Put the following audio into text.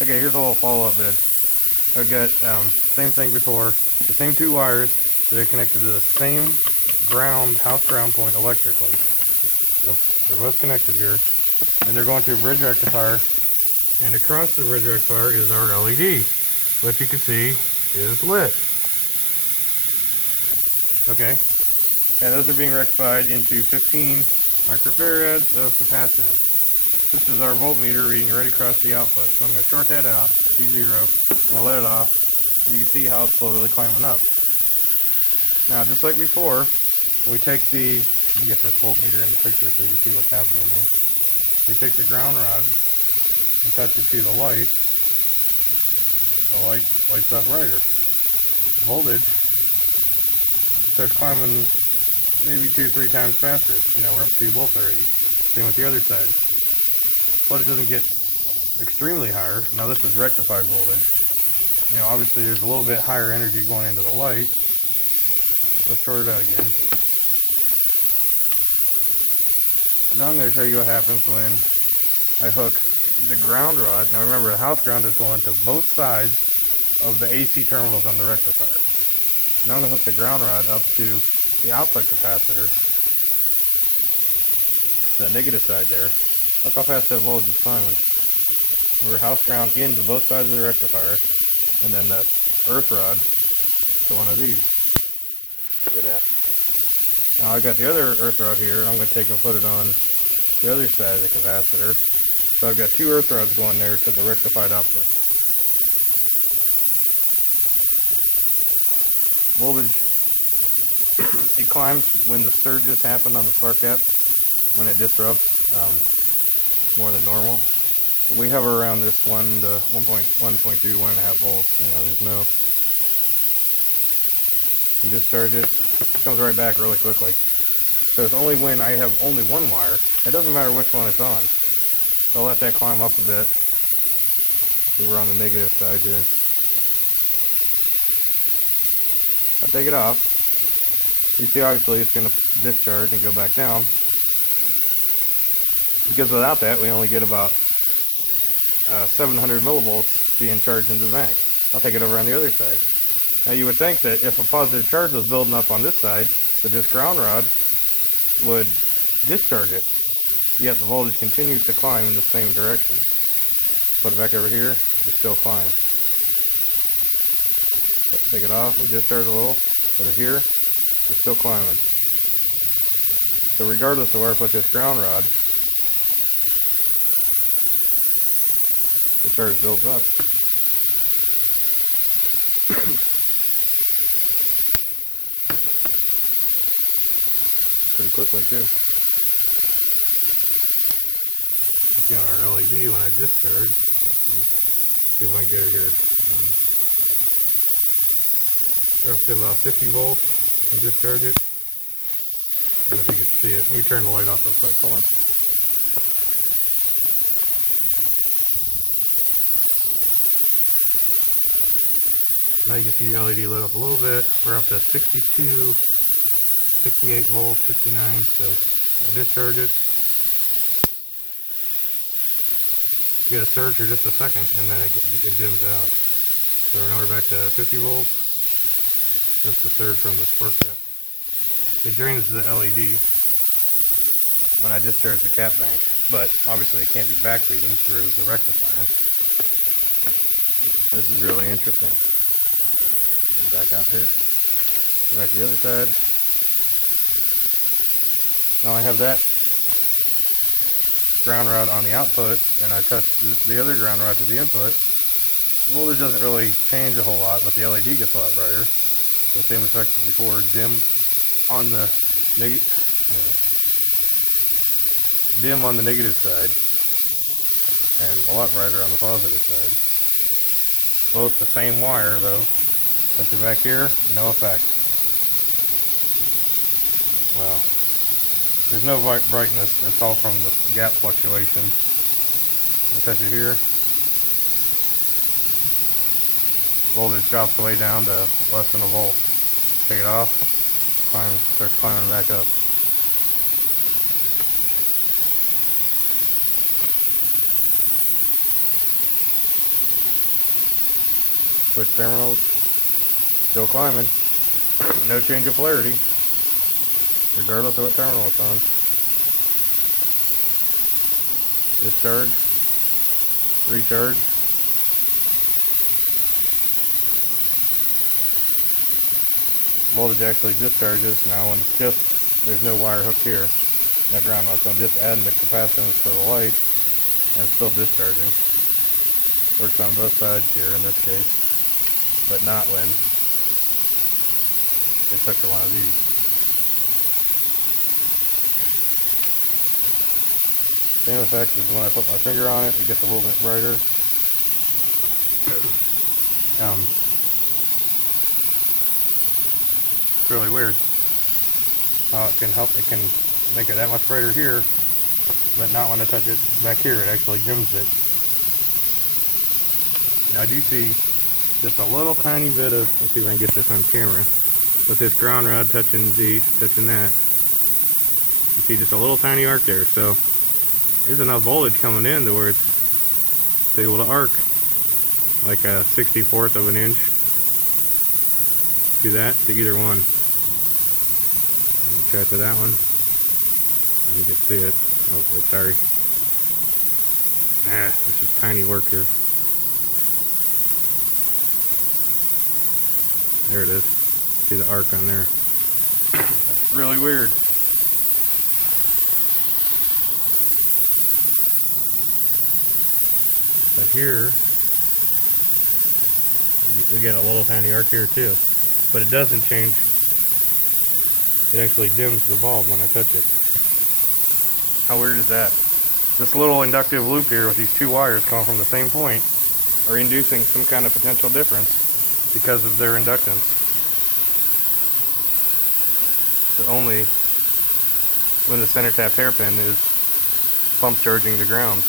Okay, here's a little follow-up vid. I've got same thing before, the same two wires that are connected to the same house ground point electrically. They're both connected here, and they're going to a bridge rectifier, and across the bridge rectifier is our LED, which you can see is lit. Okay, and those are being rectified into 15 microfarads of capacitance. This is our voltmeter reading right across the output, so I'm going to short that out, C0, I'm going to let it off, and you can see how it's slowly climbing up. Now, just like before, we take let me get this voltmeter in the picture so you can see what's happening here. We take the ground rod and touch it to the light lights up brighter. Voltage starts climbing maybe 2-3 times faster. We're up to 2 volts already. Same with the other side. But it doesn't get extremely higher. Now this is rectified voltage. Obviously there's a little bit higher energy going into the light. Let's short it out again. And now I'm going to show you what happens when I hook the ground rod. Now remember, the house ground is going to both sides of the AC terminals on the rectifier. Now I'm going to hook the ground rod up to the output capacitor, the negative side there. Look how fast that voltage is climbing. Remember, house ground into both sides of the rectifier, and then the earth rod to one of these. Look at that. Now I've got the other earth rod here. I'm going to take and put it on the other side of the capacitor. So I've got 2 earth rods going there to the rectified output. Voltage, it climbs when the surges happen on the spark gap, when it disrupts more than normal. But we hover around this 1 to 1.2, 1.5 volts. There's no. You discharge it, it comes right back really quickly. So it's only when I have only one wire. It doesn't matter which one it's on. So I'll let that climb up a bit. See, we're on the negative side here. I take it off. You see, obviously it's going to discharge and go back down. Because without that, we only get about 700 millivolts being charged into the bank. I'll take it over on the other side. Now you would think that if a positive charge was building up on this side, that this ground rod would discharge it. Yet the voltage continues to climb in the same direction. Put it back over here, it's still climbing. Take it off, we discharge a little, put it here, it's still climbing. So regardless of where I put this ground rod, the charge builds up. Pretty quickly too. You see on our LED when I discharge, see if I can get it here. We're up to about 50 volts. I discharge it. I don't know if you can see it. Let me turn the light off real quick. Hold on. Now you can see the LED lit up a little bit. We're up to 62, 68 volts, 69. So I discharge it. You get a surge for just a second, and then it dims out. So now we're back to 50 volts. That's the surge from the spark gap. It drains the LED when I discharge the cap bank, but obviously it can't be backfeeding through the rectifier. This is really interesting. Get back out here. Go back to the other side. Now I have that ground rod on the output, and I touch the other ground rod to the input. Voltage doesn't really change a whole lot, but the LED gets a lot brighter. The same effect as before, dim on the negative side, and a lot brighter on the positive side. Both the same wire though. Touch it back here, no effect. Well, there's no brightness, it's all from the gap fluctuations. I touch it here. Voltage drops way down to less than a volt. Take it off, starts climbing back up. Switch terminals. Still climbing. No change of polarity, regardless of what terminal it's on. Discharge. Recharge. Voltage actually discharges now when it's just, there's no wire hooked here. No ground mount, so I'm just adding the capacitance to the light and it's still discharging. Works on both sides here in this case, but not when it's hooked to one of these. Same effect as when I put my finger on it, it gets a little bit brighter. It's really weird how it can make it that much brighter here, but not when I touch it back here. It actually dims it. Now I do see just a little tiny bit of, let's see if I can get this on camera, with this ground rod touching that. You see just a little tiny arc there, so there's enough voltage coming in to where it's able to arc like a 64th of an inch to either one. Try it to that one. You can see it. Oh, wait, sorry. It's just tiny work here. There it is. See the arc on there. That's really weird. But here, we get a little tiny arc here too. But it doesn't change. It actually dims the bulb when I touch it. How weird is that? This little inductive loop here with these two wires coming from the same point are inducing some kind of potential difference because of their inductance. But only when the center tapped hairpin is pump charging the ground.